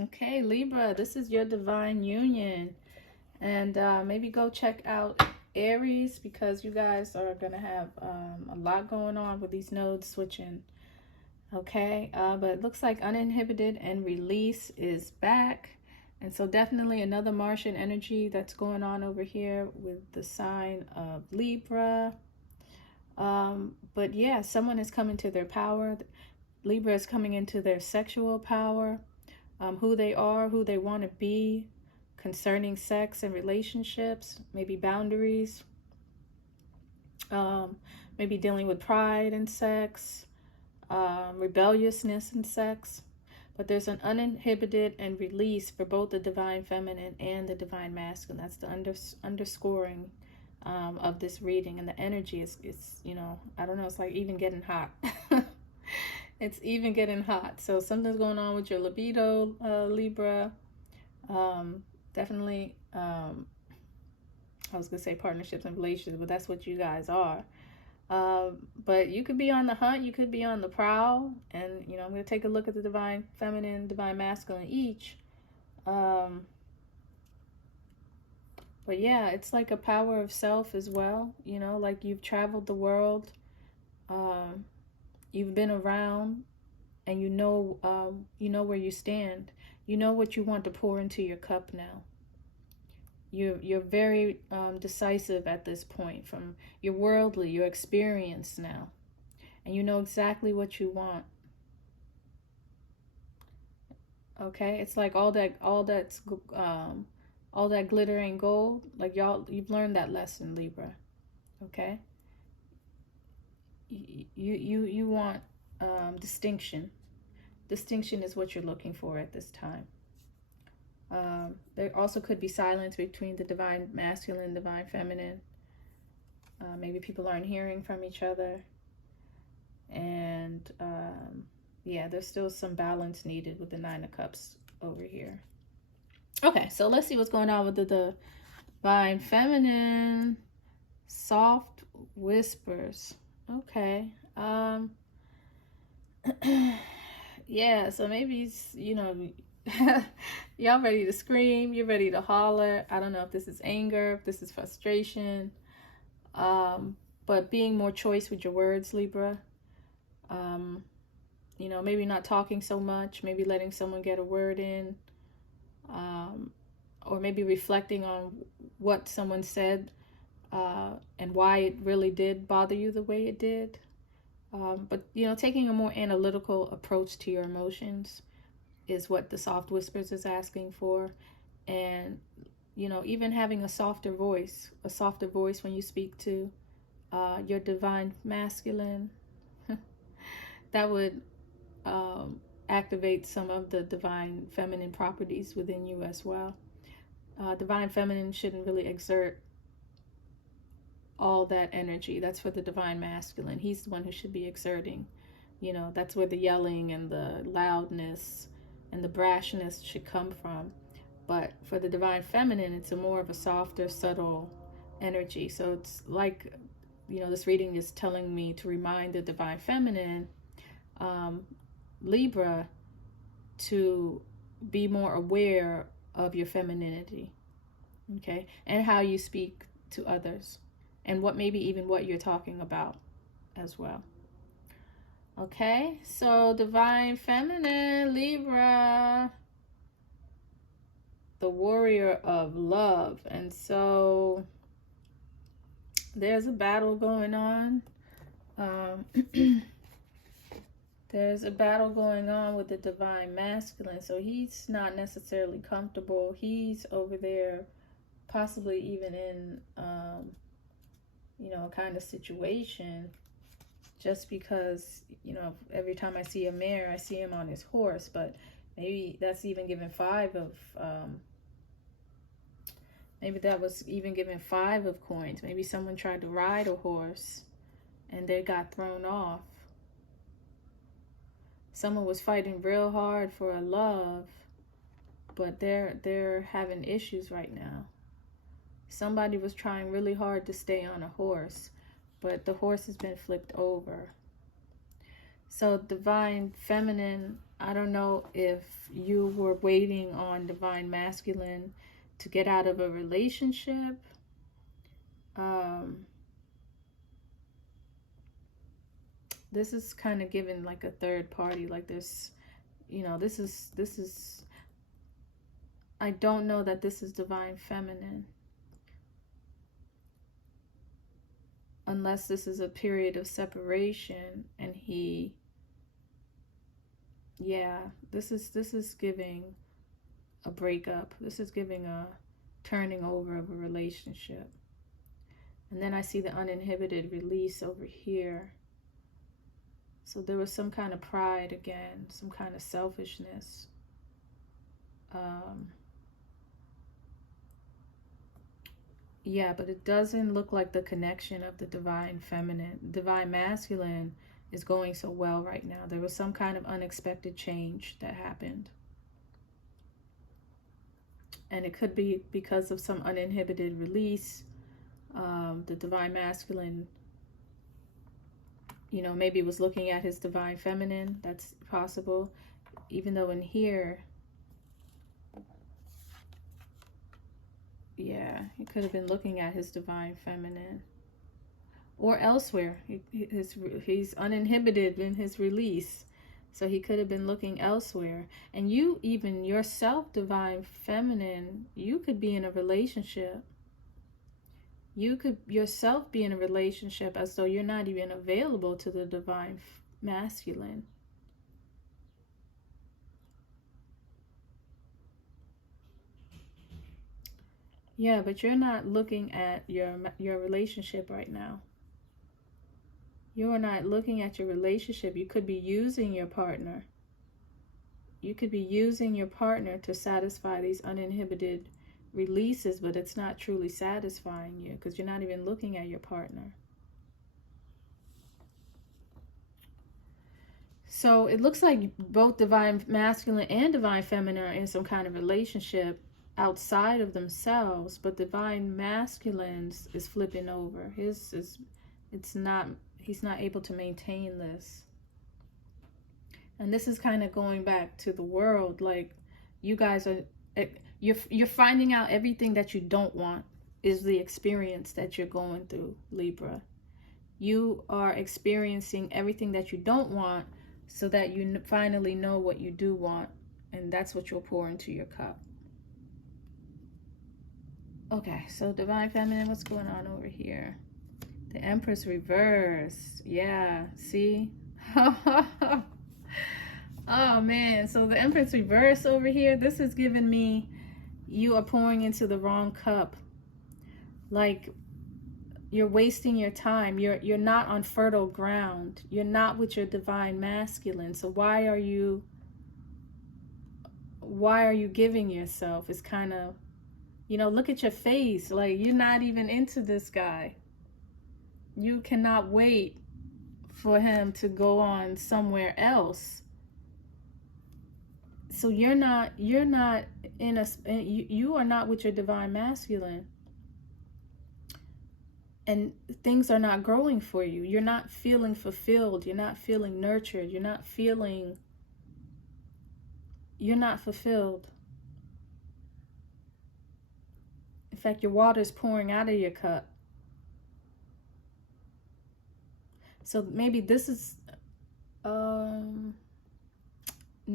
Okay, Libra, this is your divine union. And maybe go check out Aries, because you guys are going to have a lot going on with these nodes switching. Okay, but it looks like uninhibited and release is back. And so definitely another Martian energy that's going on over here with the sign of Libra. But yeah, someone is coming to their power. Libra is coming into their sexual power, who they are, who they want to be concerning sex and relationships, maybe boundaries, maybe dealing with pride in sex, rebelliousness in sex. But there's an uninhibited and release for both the divine feminine and the divine masculine. That's the underscoring of this reading. And the energy is, you know, I don't know, it's like even getting hot. It's even getting hot. So something's going on with your libido, Libra. Definitely, I was going to say partnerships and relationships, but that's what you guys are. But you could be on the hunt, you could be on the prowl, and you know, I'm going to take a look at the divine feminine, divine masculine each. But yeah, it's like a power of self as well, you know, like you've traveled the world, you've been around, and you know where you stand. You know what you want to pour into your cup now. You're very decisive at this point. From your worldly, your experience now, and you know exactly what you want. Okay, it's like all that glitter ain't gold. Like you've learned that lesson, Libra. Okay, you want distinction. Distinction is what you're looking for at this time. There also could be silence between the divine masculine and divine feminine. Maybe people aren't hearing from each other. And yeah, there's still some balance needed with the Nine of Cups over here. Okay, so let's see what's going on with the divine feminine. Soft whispers. Okay. Yeah, so maybe, you know, y'all ready to scream, you're ready to holler. I don't know if this is anger, if this is frustration, but being more choice with your words, Libra. You know, maybe not talking so much, maybe letting someone get a word in, or maybe reflecting on what someone said and why it really did bother you the way it did. But, you know, taking a more analytical approach to your emotions is what the soft whispers is asking for. And, you know, even having a softer voice when you speak to your divine masculine, that would activate some of the divine feminine properties within you as well. Divine feminine shouldn't really exert all that energy. That's for the divine masculine. He's the one who should be exerting. You know, that's where the yelling and the loudness and the brashness should come from. But for the divine feminine, it's a more of a softer, subtle energy. So it's like, you know, this reading is telling me to remind the divine feminine, Libra, to be more aware of your femininity, okay, and how you speak to others, and what maybe even what you're talking about as well. Okay, so divine feminine, Libra, the warrior of love. And so there's a battle going on. There's a battle going on with the divine masculine. So he's not necessarily comfortable. He's over there possibly even in, you know, a kind of situation, just because, you know, every time I see a mare, I see him on his horse. But maybe that's even given maybe that was even given 5 of coins. Maybe someone tried to ride a horse and they got thrown off. Someone was fighting real hard for a love, but they're having issues right now. Somebody was trying really hard to stay on a horse, but the horse has been flipped over. So divine feminine I don't know if you were waiting on divine masculine to get out of a relationship. This is kind of given like a third party, like this, you know, this is, I don't know that this is divine feminine. Unless this is a period of separation and he, yeah, this is giving a breakup. This is giving a turning over of a relationship. And then I see the uninhibited release over here. So there was some kind of pride again, some kind of selfishness. Yeah, but it doesn't look like the connection of the divine feminine. Divine masculine is going so well right now. There was some kind of unexpected change that happened. And it could be because of some uninhibited release. The divine masculine, you know, maybe was looking at his divine feminine. That's possible. Even though in here, yeah, he could have been looking at his divine feminine. Or elsewhere. He's uninhibited in his release. So he could have been looking elsewhere. And you, even yourself, divine feminine, you could be in a relationship. You could yourself be in a relationship as though you're not even available to the divine masculine. Yeah, but you're not looking at your relationship right now. You're not looking at your relationship. You could be using your partner. You could be using your partner to satisfy these uninhibited releases, but it's not truly satisfying you because you're not even looking at your partner. So it looks like both divine masculine and divine feminine are in some kind of relationship outside of themselves, but divine masculine is flipping over. He's not able to maintain this. And this is kind of going back to the world, like you guys are, you're finding out everything that you don't want is the experience that you're going through, Libra. You are experiencing everything that you don't want so that you finally know what you do want, and that's what you'll pour into your cup. Okay, so divine feminine, what's going on over here? The Empress reverse. Yeah, see? Oh man, so the Empress reverse over here, this is giving me you are pouring into the wrong cup. Like you're wasting your time. You're not on fertile ground. You're not with your divine masculine. So why are you giving yourself? It's kind of, you know, look at your face. Like you're not even into this guy. You cannot wait for him to go on somewhere else. So you're not in a, you are not with your divine masculine. And things are not growing for you. You're not feeling fulfilled. You're not feeling nurtured. You're not fulfilled. In fact, your water's pouring out of your cup. So maybe this is, no,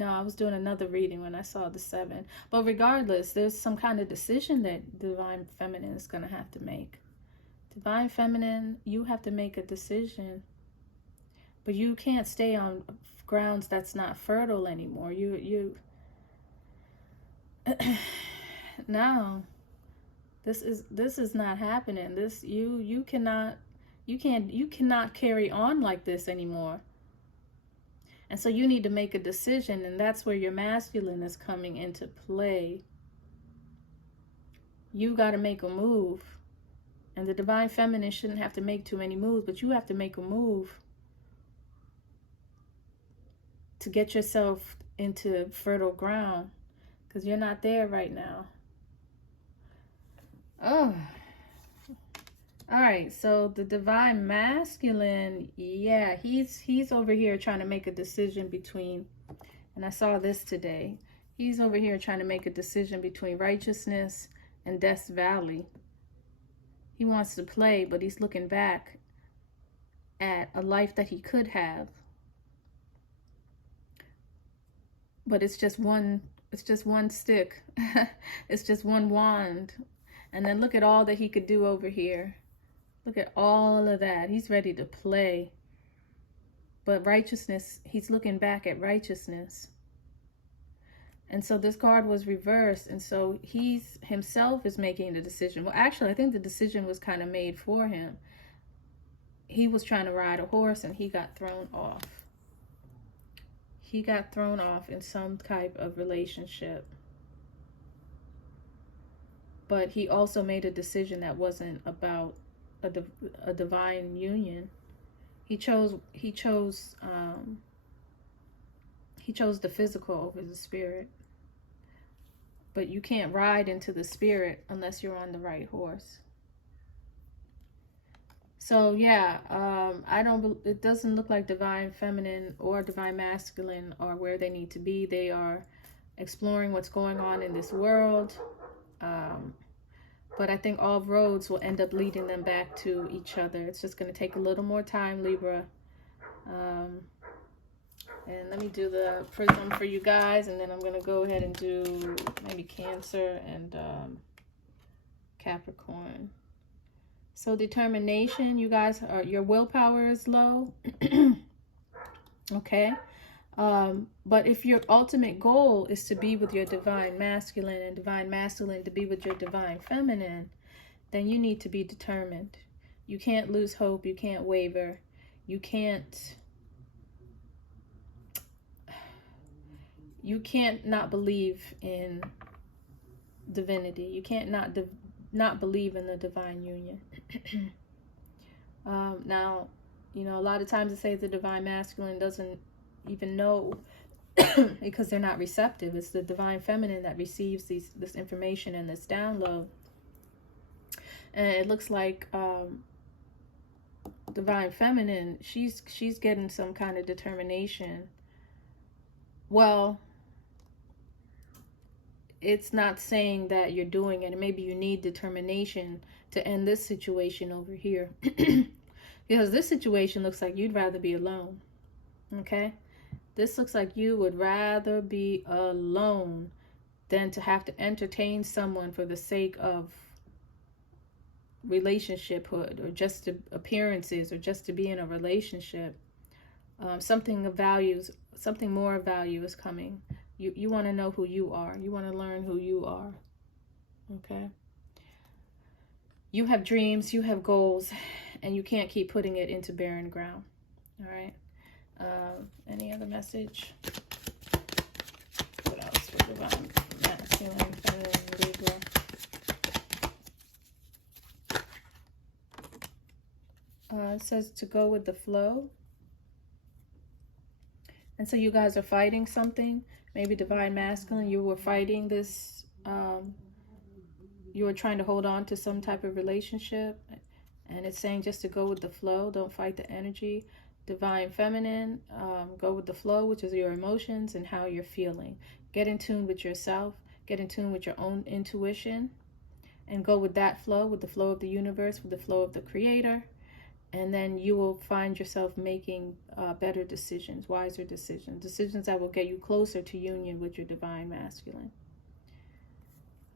I was doing another reading when I saw the 7. But regardless, there's some kind of decision that divine feminine is going to have to make. Divine feminine, you have to make a decision. But you can't stay on grounds that's not fertile anymore. No. This is not happening. You cannot carry on like this anymore. And so you need to make a decision, and that's where your masculine is coming into play. You got to make a move. And the divine feminine shouldn't have to make too many moves, but you have to make a move to get yourself into fertile ground, because you're not there right now. Oh. All right, so the divine masculine, yeah, he's over here trying to make a decision between, And I saw this today. He's over here trying to make a decision between righteousness and Death's Valley. He wants to play, but he's looking back at a life that he could have. But it's just one stick. It's just one wand. And then look at all that he could do over here. Look at all of that. He's ready to play. But righteousness, he's looking back at righteousness. And so this card was reversed. And so he's himself is making the decision. Well, actually, I think the decision was kind of made for him. He was trying to ride a horse and he got thrown off. He got thrown off in some type of relationship. But he also made a decision that wasn't about a divine union. He chose the physical over the spirit. But you can't ride into the spirit unless you're on the right horse. So yeah, it doesn't look like divine feminine or divine masculine are where they need to be. They are exploring what's going on in this world. But I think all roads will end up leading them back to each other. It's just going to take a little more time, Libra. And let me do the prism for you guys, and then I'm going to go ahead and do maybe Cancer and Capricorn. So determination, you guys, your willpower is low. Okay. But if your ultimate goal is to be with your divine masculine and divine masculine to be with your divine feminine, then you need to be determined. You can't lose hope. You can't waver. You can't not believe in divinity. You can't not believe in the divine union. Now, you know, a lot of times they say the divine masculine doesn't even know because they're not receptive. It's the divine feminine that receives this information and this download. And it looks like divine feminine, she's getting some kind of determination. Well, it's not saying that you're doing it. Maybe you need determination to end this situation over here. Because this situation looks like you'd rather be alone. Okay? This looks like you would rather be alone than to have to entertain someone for the sake of relationshiphood or just appearances or just to be in a relationship. Something of values, something more of value is coming. You want to know who you are. You want to learn who you are. Okay? You have dreams, you have goals, and you can't keep putting it into barren ground. All right? Any other message? What else for divine masculine, feminine, Libra? It says to go with the flow. And so you guys are fighting something. Maybe divine masculine, you were fighting this. You were trying to hold on to some type of relationship. And it's saying just to go with the flow. Don't fight the energy. Divine feminine, go with the flow, which is your emotions and how you're feeling. Get in tune with yourself. Get in tune with your own intuition. And go with that flow, with the flow of the universe, with the flow of the creator. And then you will find yourself making better decisions, wiser decisions. Decisions that will get you closer to union with your divine masculine.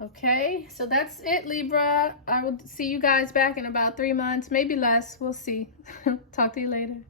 Okay, so that's it, Libra. I will see you guys back in about 3 months, maybe less. We'll see. Talk to you later.